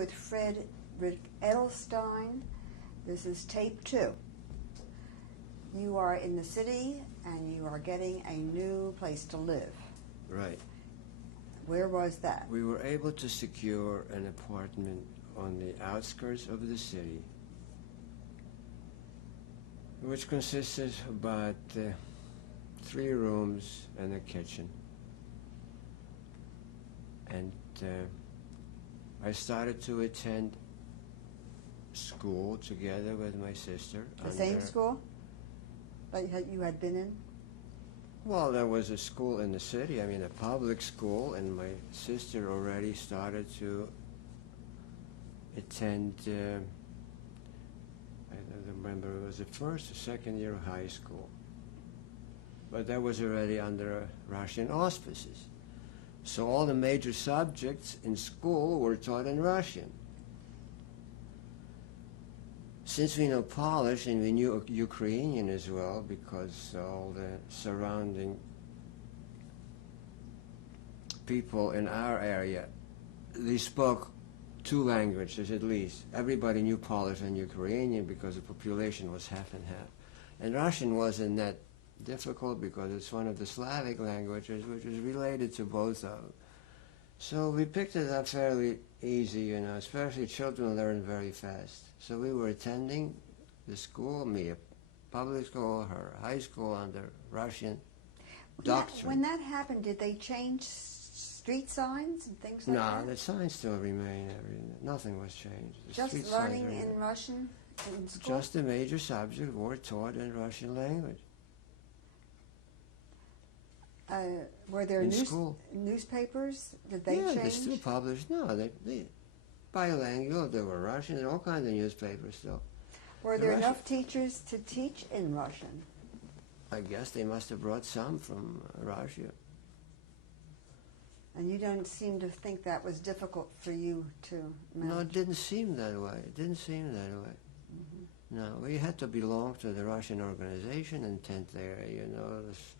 with Frederick Edelstein. This is tape 2. You are in the city and you are getting a new place to live. Right. Where was that? We were able to secure an apartment on the outskirts of the city, which consisted of about 3 rooms and a kitchen. And I started to attend school together with my sister. The same school that you had been in? Well, there was a school in the city, a public school, and my sister already started to attend, I don't remember, it was the first or second year of high school. But that was already under Russian auspices. So all the major subjects in school were taught in Russian. Since we know Polish and we knew Ukrainian as well, because all the surrounding people in our area, they spoke 2 languages at least. Everybody knew Polish and Ukrainian because the population was half and half. And Russian wasn't that difficult because it's one of the Slavic languages which is related to both of them. So we picked it up fairly easy, especially children learn very fast. So we were attending the school, me a public school, her high school under Russian doctrine. When that happened, did they change street signs and things like that? No, the signs still remain. Nothing was changed. Just learning in Russian in school? Just the major subjects were taught in Russian language. Were there school. Newspapers? Did they change? Yeah, they still published. No, they bilingual. There were Russian and all kinds of newspapers still. Were there enough teachers to teach in Russian? I guess they must have brought some from Russia. And you don't seem to think that was difficult for you to manage? No, it didn't seem that way. It didn't seem that way. Mm-hmm. No, we had to belong to the Russian organization and attend there,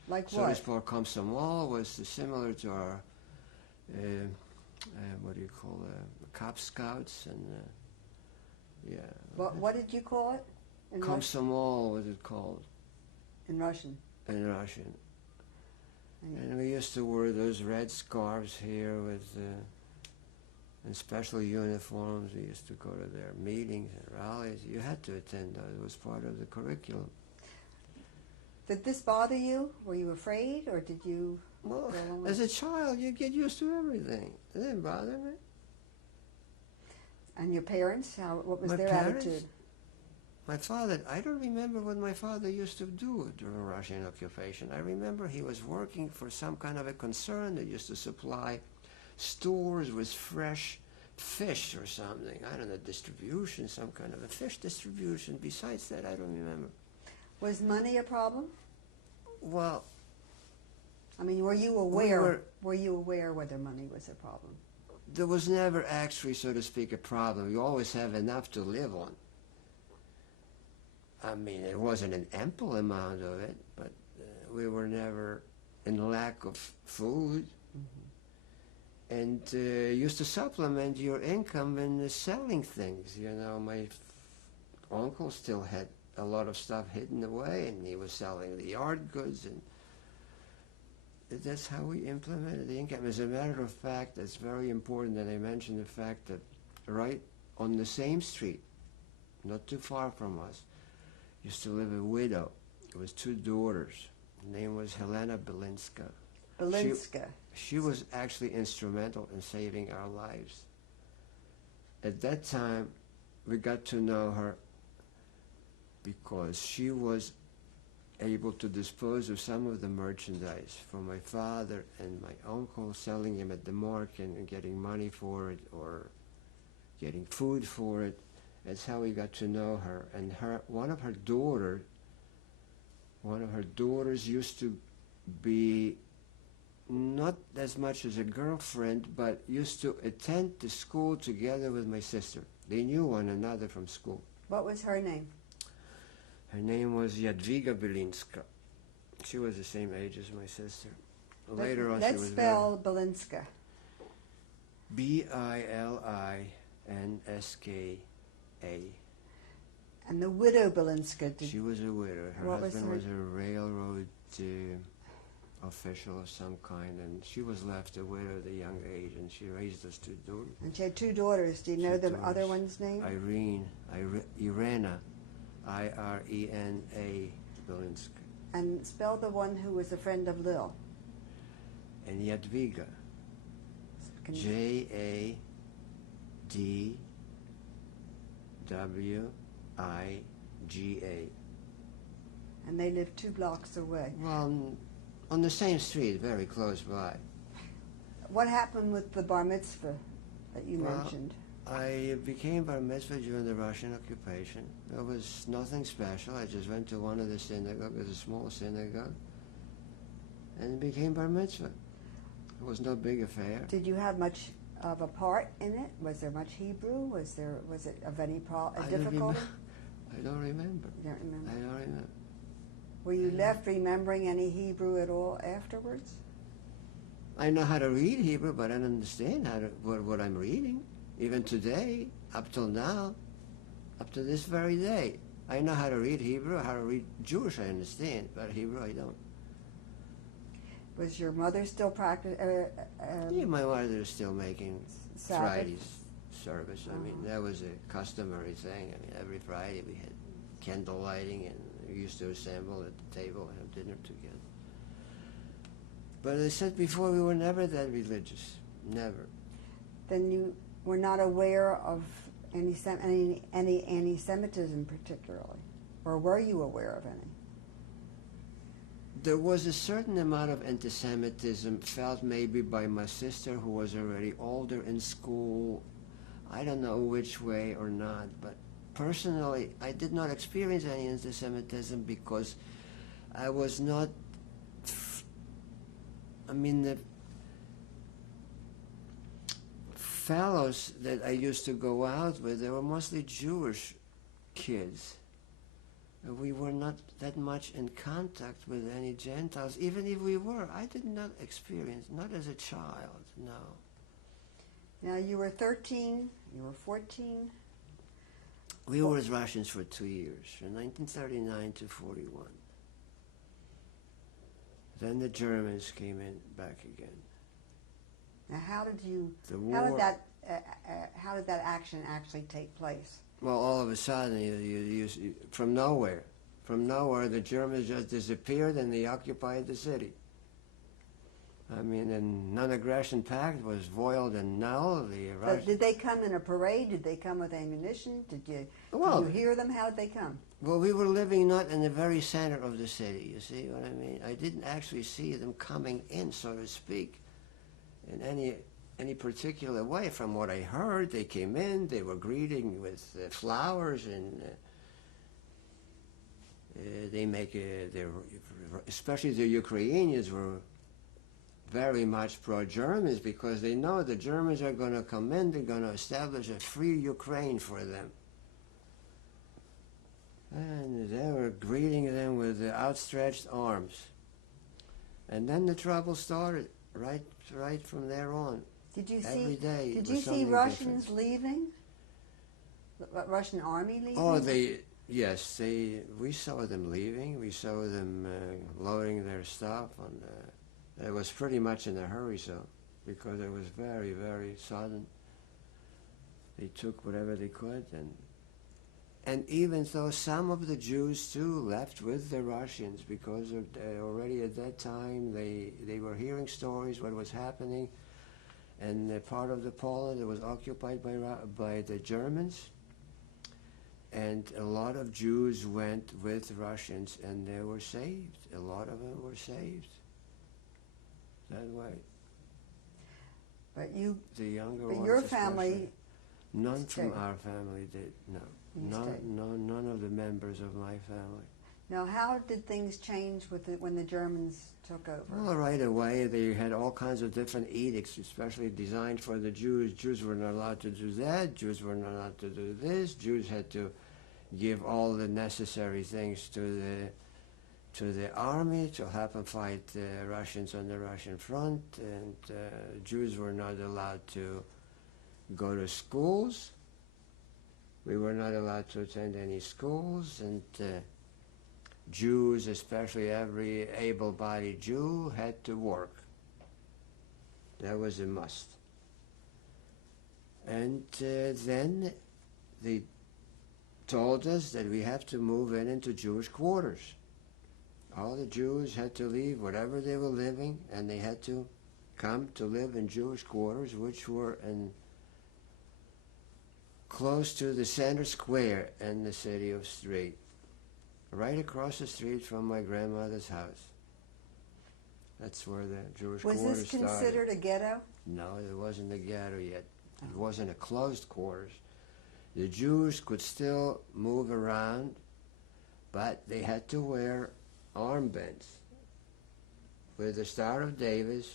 Like so what? this for Komsomol was similar to our, Cop Scouts and, yeah. What did you call it? Komsomol was it called. In Russian? In Russian. And we used to wear those red scarves here with in special uniforms. We used to go to their meetings and rallies. You had to attend those. It was part of the curriculum. Did this bother you? Were you afraid, or did you... Well, as a child, you get used to everything. It didn't bother me. And your parents, what was my their parents, attitude? My father, I don't remember what my father used to do during Russian occupation. I remember he was working for some kind of a concern that used to supply stores with fresh fish or something. I don't know, distribution, some kind of a fish distribution. Besides that, I don't remember. Was money a problem? Well, were you aware? Were you aware whether money was a problem? There was never actually, so to speak, a problem. You always have enough to live on. It wasn't an ample amount of it, but we were never in lack of food. Mm-hmm. And used to supplement your income in selling things. My uncle still had a lot of stuff hidden away, and he was selling the yard goods, and that's how we implemented the income. As a matter of fact, it's very important that I mention the fact that right on the same street, not too far from us, used to live a widow. It was 2 daughters. Her name was Helena Belinska. Belinska. She was actually instrumental in saving our lives. At that time, we got to know her because she was able to dispose of some of the merchandise for my father and my uncle, selling him at the market and getting money for it or getting food for it. That's how we got to know her. And one of her daughters used to be not as much as a girlfriend, but used to attend the school together with my sister. They knew one another from school. What was her name? Her name was Jadwiga Belinska. She was the same age as my sister. Later on, she was... Let's spell Belinska. B-I-L-I-N-S-K-A. N-S-K-A. And the widow Belinska, She was a widow. Her what husband was was a railroad official of some kind, and she was left a widow at a young age, and she raised us two daughters. And she had two daughters. Do you know the other one's name? Irena, I-R-E-N-A, Belinska. And spell the one who was a friend of Lil. And Jadwiga, J-A-D-W-I-G-A. And they lived 2 blocks away. Well, on the same street, very close by. What happened with the bar mitzvah that you mentioned? I became bar mitzvah during the Russian occupation. There was nothing special. I just went to one of the synagogues, it was a small synagogue, and became bar mitzvah. It was no big affair. Did you have much of a part in it? Was there much Hebrew? Was it of any difficulty? I don't remember. You don't remember? I don't remember. Were you left remembering any Hebrew at all afterwards? I know how to read Hebrew, but I don't understand what I'm reading. Even today, up till now, up to this very day, I know how to read Hebrew, how to read Jewish. I understand, but Hebrew I don't. Was your mother still practicing? Yeah, my mother is still making Sabbath? Friday's service. I mean, that was a customary thing. I mean, every Friday we had candle lighting, and we used to assemble at the table and have dinner together. But as I said before, we were never that religious. Never. Then you were not aware of any anti-Semitism particularly? Or were you aware of any? There was a certain amount of anti-Semitism felt maybe by my sister, who was already older in school. I don't know which way or not, but personally, I did not experience any anti-Semitism because I was not, the fellows that I used to go out with, they were mostly Jewish kids. We were not that much in contact with any Gentiles. Even if we were, I did not experience, not as a child, no. Now you were 13, you were 14. We were with Russians for 2 years, from 1939 to 41. Then the Germans came in back again. Now how did that action actually take place? Well, all of a sudden, from nowhere, the Germans just disappeared and they occupied the city. I mean, the non-aggression pact was void and null. But did they come in a parade? Did they come with ammunition? Did you hear them? How did they come? Well, we were living not in the very center of the city, you see what I mean? I didn't actually see them coming in, so to speak, in any particular way. From what I heard, they came in, they were greeting with flowers, and especially the Ukrainians were very much pro-Germans because they know the Germans are going to come in, they're going to establish a free Ukraine for them. And they were greeting them with outstretched arms. And then the trouble started, right from there on. Did you see see Russians leaving? Russian army leaving? Oh, yes, we saw them leaving. We saw them loading their stuff. It was pretty much in a hurry, because it was very, very sudden. They took whatever they could, and even though some of the Jews too left with the Russians, because already at that time they were hearing stories what was happening, and part of the Poland that was occupied by the Germans, and a lot of Jews went with Russians, and they were saved. A lot of them were saved that way. But the younger but ones, your family, none from our family did. No, none of the members of my family. Now, how did things change when the Germans took over? Well, right away, they had all kinds of different edicts, especially designed for the Jews. Jews were not allowed to do that. Jews were not allowed to do this. Jews had to give all the necessary things to the army to help them fight the Russians on the Russian front, and Jews were not allowed to go to schools. We were not allowed to attend any schools, and Jews, especially every able-bodied Jew, had to work. That was a must. And then they told us that we have to move into Jewish quarters. All the Jews had to leave wherever they were living, and they had to come to live in Jewish quarters, which were close to the center square in the city of Street, right across the street from my grandmother's house. That's where the Jewish quarters started. Was this considered a ghetto? No, it wasn't a ghetto yet. It wasn't a closed quarters. The Jews could still move around, but they had to wear armbands with the Star of David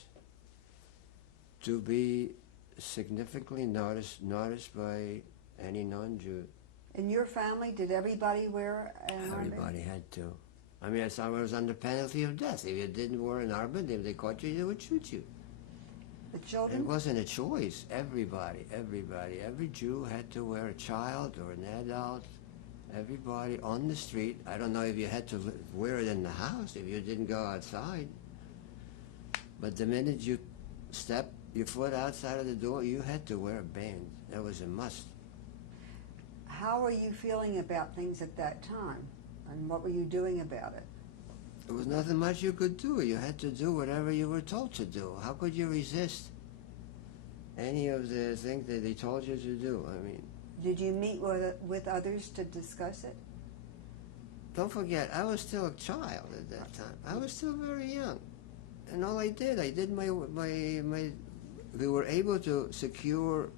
to be significantly noticed by any non-Jew. In your family, did everybody wear an armband? Everybody had to. I mean, it was under penalty of death. If you didn't wear an armband, if they caught you, they would shoot you. The children? It wasn't a choice. Everybody, every Jew had to wear, a child or an adult, everybody on the street. I don't know if you had to wear it in the house, if you didn't go outside. But the minute you stepped your foot outside of the door, you had to wear a band. That was a must. How were you feeling about things at that time? And what were you doing about it? There was nothing much you could do. You had to do whatever you were told to do. How could you resist any of the things that they told you to do? I mean, did you meet with others to discuss it? Don't forget, I was still a child at that time. I was still very young. And all I did my we were able to secure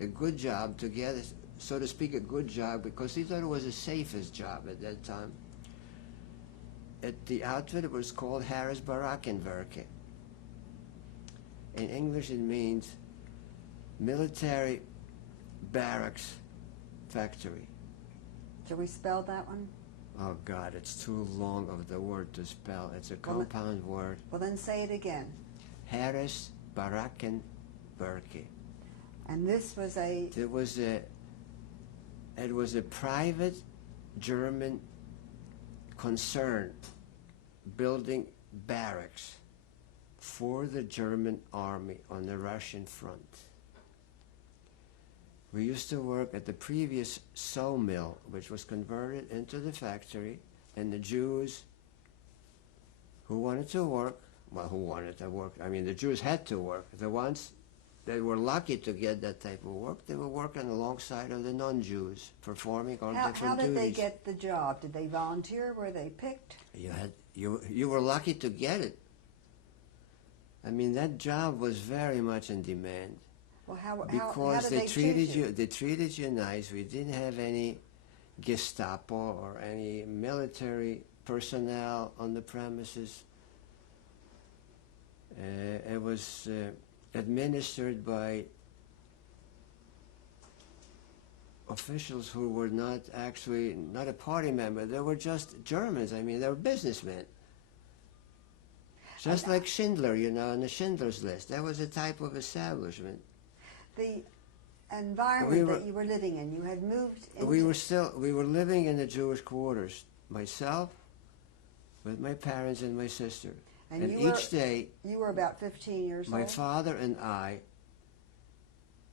a good job together, so to speak, a good job, because he thought it was the safest job at that time. At the outfit, it was called Harris Barackenwerke. In English, it means military barracks factory. Shall we spell that one? Oh, God, it's too long of the word to spell. It's a compound word. Well, then say it again. Harris Barackenwerke. And this was a... It was a private German concern building barracks for the German army on the Russian front. We used to work at the previous sawmill, which was converted into the factory, and the Jews who wanted to work, I mean, the Jews had to work. The ones that were lucky to get that type of work, they were working alongside of the non-Jews, performing on different duties. How did they get the job? Did they volunteer? Were they picked? You were lucky to get it. I mean, that job was very much in demand. Well, how because did they treat you? They treated you nice. We didn't have any Gestapo or any military personnel on the premises. It was administered by officials who were not a party member. They were just Germans. I mean, they were businessmen. Just like Schindler, on the Schindler's List. That was a type of establishment. The environment that you were living in, you had moved into... We were living in the Jewish quarters. Myself, with my parents and my sister. And each day... You were about 15 years old? My father and I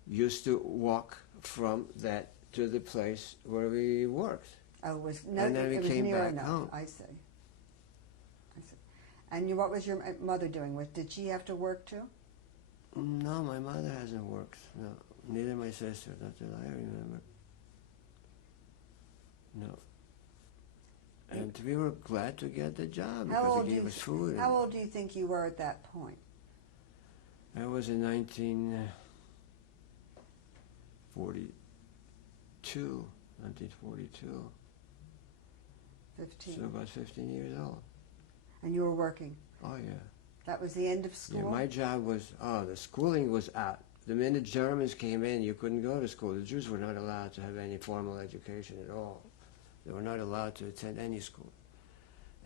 used to walk from that to the place where we worked. Oh, it was came near back enough. home. I see. And what was your mother doing? Did she have to work too? No, my mother hasn't worked. No, neither my sister, not that I remember. No. And we were glad to get the job because it gave us food. How old do you think you were at that point? I was in 1942. 15. So about 15 years old. And you were working? Oh, yeah. That was the end of school? Yeah, my job was, the schooling was out. The minute Germans came in, you couldn't go to school. The Jews were not allowed to have any formal education at all. They were not allowed to attend any school.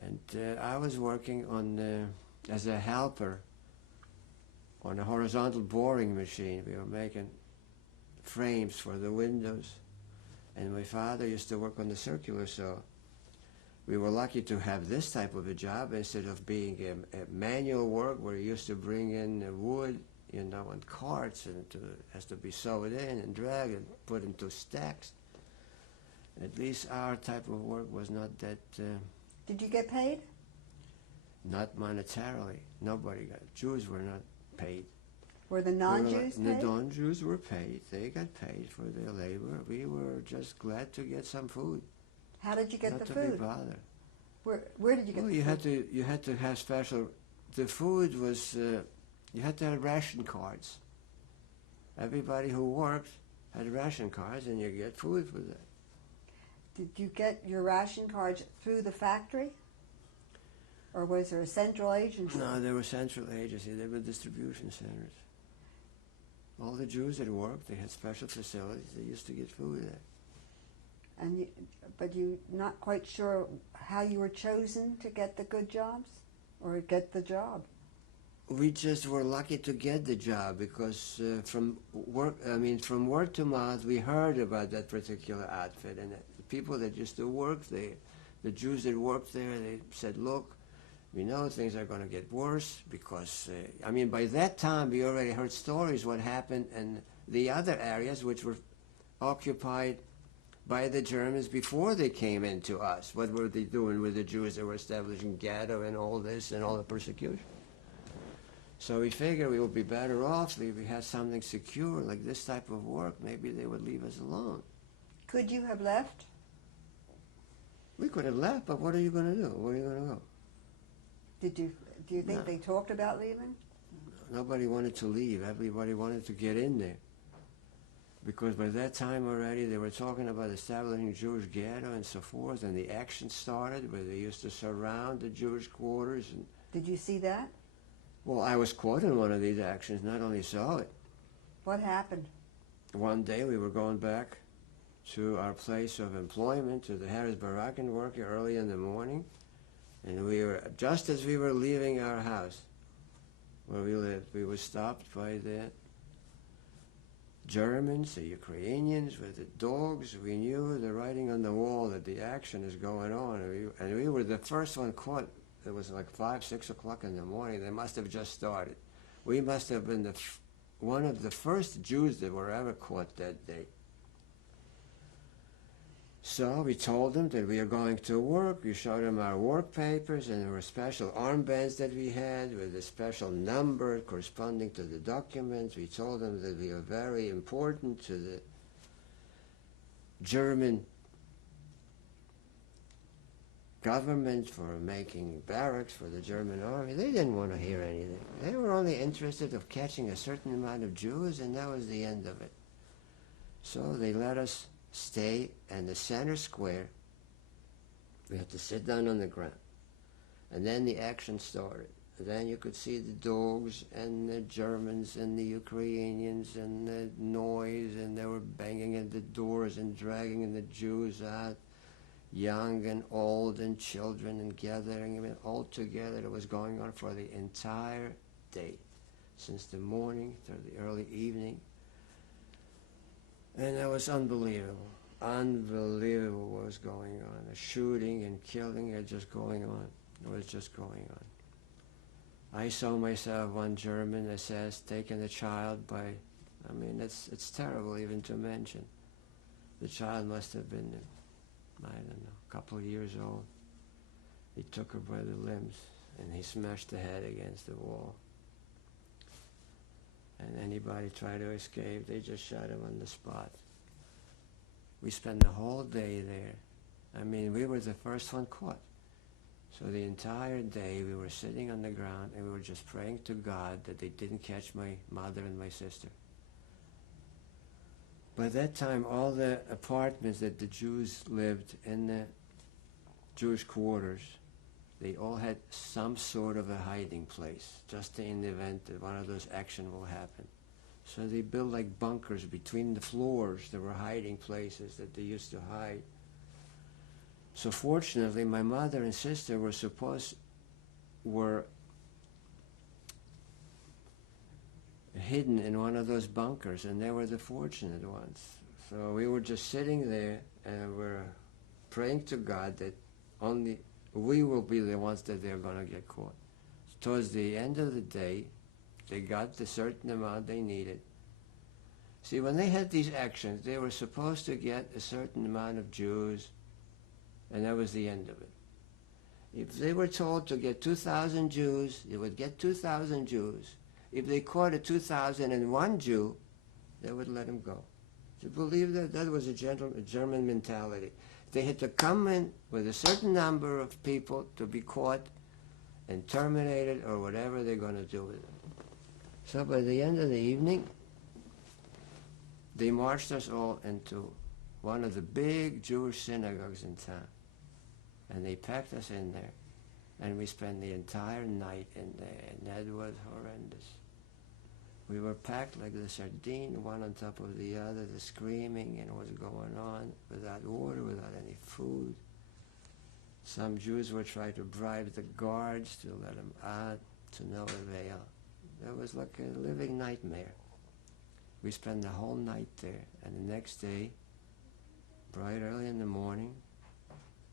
And I was working as a helper on a horizontal boring machine. We were making frames for the windows. And my father used to work on the circular, so we were lucky to have this type of a job instead of being a manual work where you used to bring in wood, you know, on carts, and it has to be sewed in and dragged and put into stacks. At least our type of work was not that... Did you get paid? Not monetarily. Nobody got... Jews were not paid. Were the non-Jews paid? The non-Jews were paid. They got paid for their labor. We were just glad to get some food. How did you get the food? Not to be bothered. Where did you get the food? You had to have special... The food was... you had to have ration cards. Everybody who worked had ration cards, and you get food for that. Did you get your ration cards through the factory? Or was there a central agency? No, there were central agencies. There were distribution centers. All the Jews that worked, they had special facilities. They used to get food there. But you're not quite sure how you were chosen to get the good jobs or get the job? We just were lucky to get the job because from word to mouth, we heard about that particular outfit, and the people that used to work there, the Jews that worked there, they said, "Look, we know things are going to get worse because by that time we already heard stories what happened in the other areas which were occupied by the Germans before they came into us. What were they doing with the Jews? They were establishing ghetto and all this and all the persecution." So we figured we would be better off if we had something secure, like this type of work. Maybe they would leave us alone. Could you have left? We could have left, but what are you going to do? Where are you going to go? Do you think they talked about leaving? Nobody wanted to leave. Everybody wanted to get in there. Because by that time already they were talking about establishing Jewish ghetto and so forth, and the action started where they used to surround the Jewish quarters. And did you see that? Well, I was caught in one of these actions, not only saw it. What happened? One day we were going back to our place of employment, to the Harris Barakan worker, early in the morning, and we were, just as we were leaving our house where we lived, we were stopped by the Germans, the Ukrainians with the dogs. We knew the writing on the wall that the action is going on, and we were the first one caught. It was like 5, 6 o'clock in the morning. They must have just started. We must have been one of the first Jews that were ever caught that day. So we told them that we are going to work. We showed them our work papers, and there were special armbands that we had with a special number corresponding to the documents. We told them that we are very important to the German government for making barracks for the German army. They didn't want to hear anything. They were only interested of catching a certain amount of Jews, and that was the end of it. So they let us stay in the center square. We had to sit down on the ground. And then the action started. And then you could see the dogs and the Germans and the Ukrainians and the noise, and they were banging at the doors and dragging the Jews out. Young and old and children and gathering, all together. It was going on for the entire day, since the morning to the early evening. And it was unbelievable. Unbelievable what was going on. The shooting and killing are just going on. It was just going on. I saw myself, one German SS taking a child by, it's terrible even to mention. The child must have been, I don't know, a couple of years old. He took her by the limbs and he smashed the head against the wall. And anybody tried to escape, they just shot him on the spot. We spent the whole day there. We were the first one caught. So the entire day we were sitting on the ground and we were just praying to God that they didn't catch my mother and my sister. By that time, all the apartments that the Jews lived in, the Jewish quarters, they all had some sort of a hiding place, just in the event that one of those action will happen. So they built like bunkers between the floors. There were hiding places that they used to hide. So fortunately, my mother and sister were hidden in one of those bunkers, and they were the fortunate ones. So we were just sitting there and we're praying to God that only we will be the ones that they're going to get caught. Towards the end of the day, they got the certain amount they needed. See, when they had these actions, they were supposed to get a certain amount of Jews, and that was the end of it. If they were told to get 2,000 Jews, they would get 2,000 Jews. If they caught a 2,001 Jew, they would let him go. To believe that, that was a German mentality. They had to come in with a certain number of people to be caught and terminated or whatever they're going to do with them. So by the end of the evening, they marched us all into one of the big Jewish synagogues in town. And they packed us in there. And we spent the entire night in there, and that was horrendous. We were packed like the sardine, one on top of the other, the screaming and what's going on, without water, without any food. Some Jews were trying to bribe the guards to let them out, to no avail. It was like a living nightmare. We spent the whole night there, and the next day, bright early in the morning,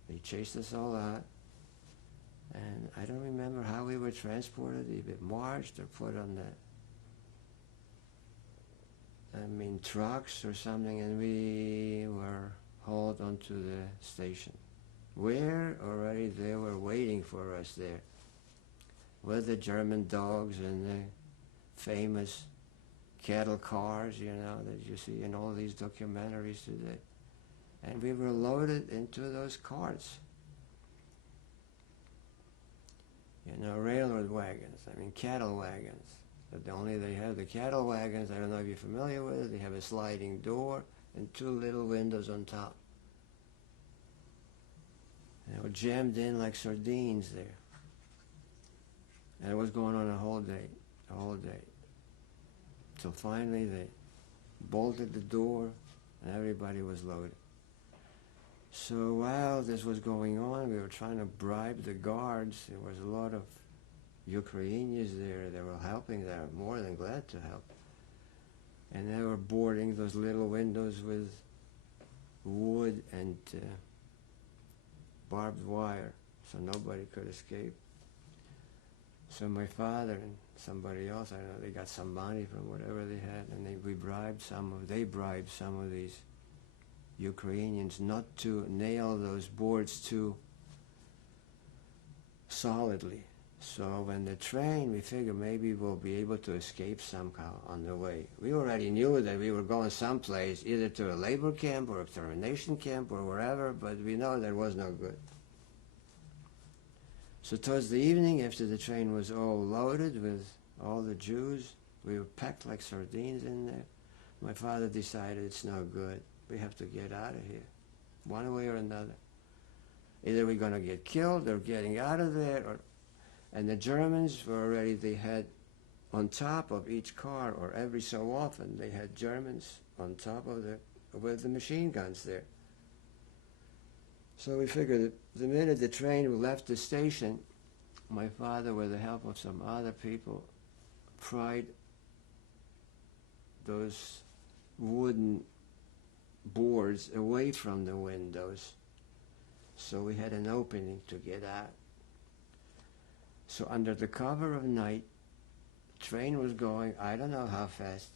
they chased us all out, and I don't remember how we were transported, either marched or put on the trucks or something, and we were hauled onto the station, where already they were waiting for us there, with the German dogs and the famous cattle cars, you know, that you see in all these documentaries today. And we were loaded into those carts. You know, railroad wagons, cattle wagons. But they have the cattle wagons, I don't know if you're familiar with it, they have a sliding door and two little windows on top. And they were jammed in like sardines there. And it was going on a whole day. Till finally they bolted the door and everybody was loaded. So while this was going on, we were trying to bribe the guards. There was a lot of Ukrainians there. They were helping. They were more than glad to help. And they were boarding those little windows with wood and barbed wire so nobody could escape. So my father and somebody else, I don't know, they got some money from whatever they had, and they bribed some of these Ukrainians not to nail those boards too solidly. So when the train, we figured maybe we'll be able to escape somehow on the way. We already knew that we were going someplace, either to a labor camp or a termination camp or wherever, but we know that was no good. So towards the evening, after the train was all loaded with all the Jews, we were packed like sardines in there. My father decided it's no good. We have to get out of here, one way or another. Either we're going to get killed or getting out of there. And the Germans were already, they had on top of each car, or every so often, they had Germans on top of with the machine guns there. So we figured that the minute the train left the station, my father, with the help of some other people, pried those wooden boards away from the windows, so we had an opening to get out. So under the cover of night, the train was going, I don't know how fast.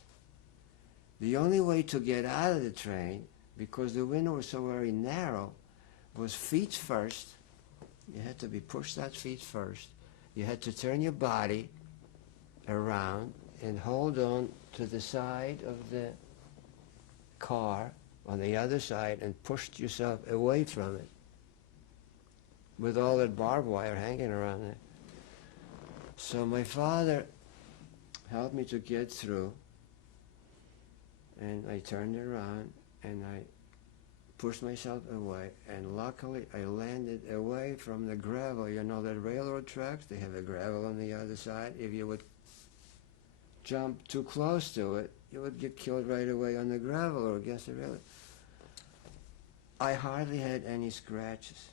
The only way to get out of the train, because the window was so very narrow, was feet first. You had to be pushed out feet first. You had to turn your body around and hold on to the side of the car on the other side and pushed yourself away from it with all that barbed wire hanging around there. So my father helped me to get through, and I turned around and I pushed myself away, and luckily I landed away from the gravel. You know that railroad tracks, they have a gravel on the other side. If you would jump too close to it, you would get killed right away on the gravel or against the railroad. I hardly had any scratches.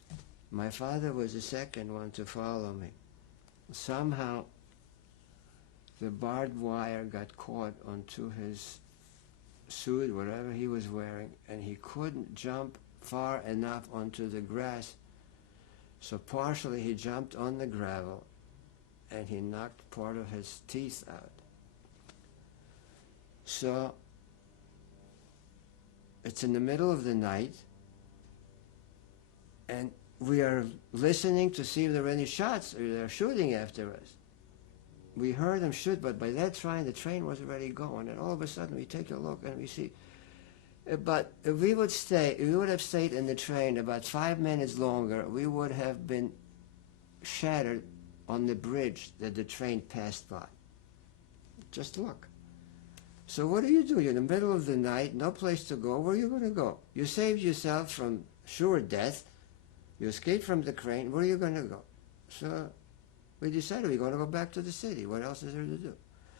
My father was the second one to follow me. Somehow the barbed wire got caught onto his suit, whatever he was wearing, and he couldn't jump far enough onto the grass. So partially he jumped on the gravel and he knocked part of his teeth out. So it's in the middle of the night and we are listening to see if there are any shots or they're shooting after us. We heard them shoot, but by that time the train was already going, and all of a sudden we take a look and we see. But if we would have stayed in the train about 5 minutes longer, we would have been shattered on the bridge that the train passed by. Just look. So what do? You're in the middle of the night, no place to go. Where are you going to go? You saved yourself from sure death. You escaped from the train. Where are you going to go? So we decided we're going to go back to the city. What else is there to do?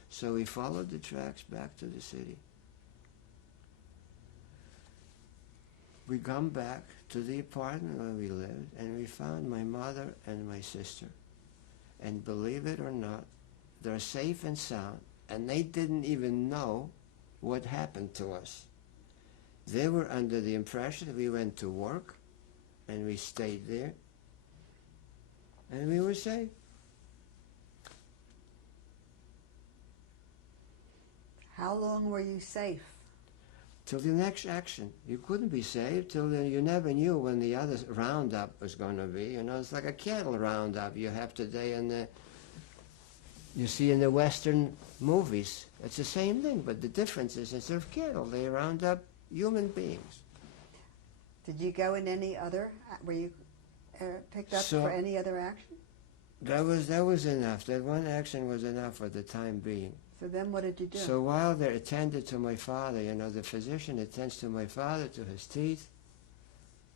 So we followed the tracks back to the city. We come back to the apartment where we lived, and we found my mother and my sister. And believe it or not, they're safe and sound, and they didn't even know what happened to us. They were under the impression that we went to work, and we stayed there, and we were safe. How long were you safe? Till the next action. You couldn't be saved till then. You never knew when the other roundup was going to be. You know, it's like a cattle roundup you have today you see in the Western movies. It's the same thing, but the difference is instead of cattle, they round up human beings. Did you go in any other, were you picked up for any other action? That was enough. That one action was enough for the time being. So then what did you do? So while they attended to my father, you know, the physician attends to my father, to his teeth,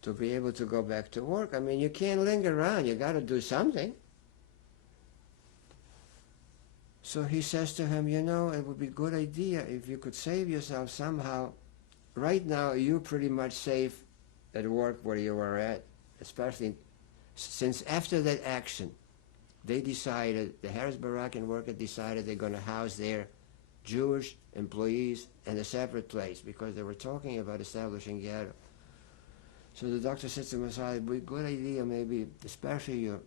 to be able to go back to work. I mean, you can't linger around. You got to do something. So he says to him, you know, it would be a good idea if you could save yourself somehow. Right now, you're pretty much safe at work where you were at, especially since after that action, they decided, the Harrisburg-Arakan worker decided they're going to house their Jewish employees in a separate place because they were talking about establishing ghetto. So the doctor said to Messiah, it would be a good idea maybe, especially your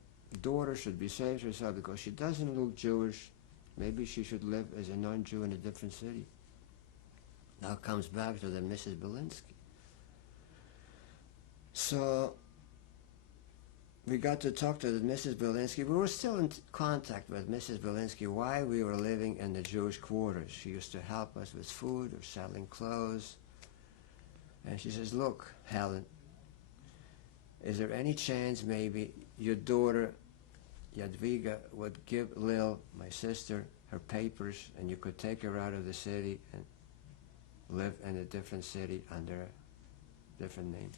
daughter should be saved herself because she doesn't look Jewish. Maybe she should live as a non-Jew in a different city. Now it comes back to the Mrs. Belinsky. So we got to talk to Mrs. Belinsky. We were still in contact with Mrs. Belinsky while we were living in the Jewish quarters. She used to help us with food or selling clothes. And she says, look, Helen, is there any chance maybe your daughter, Jadwiga, would give Lil, my sister, her papers, and you could take her out of the city and live in a different city under a different name?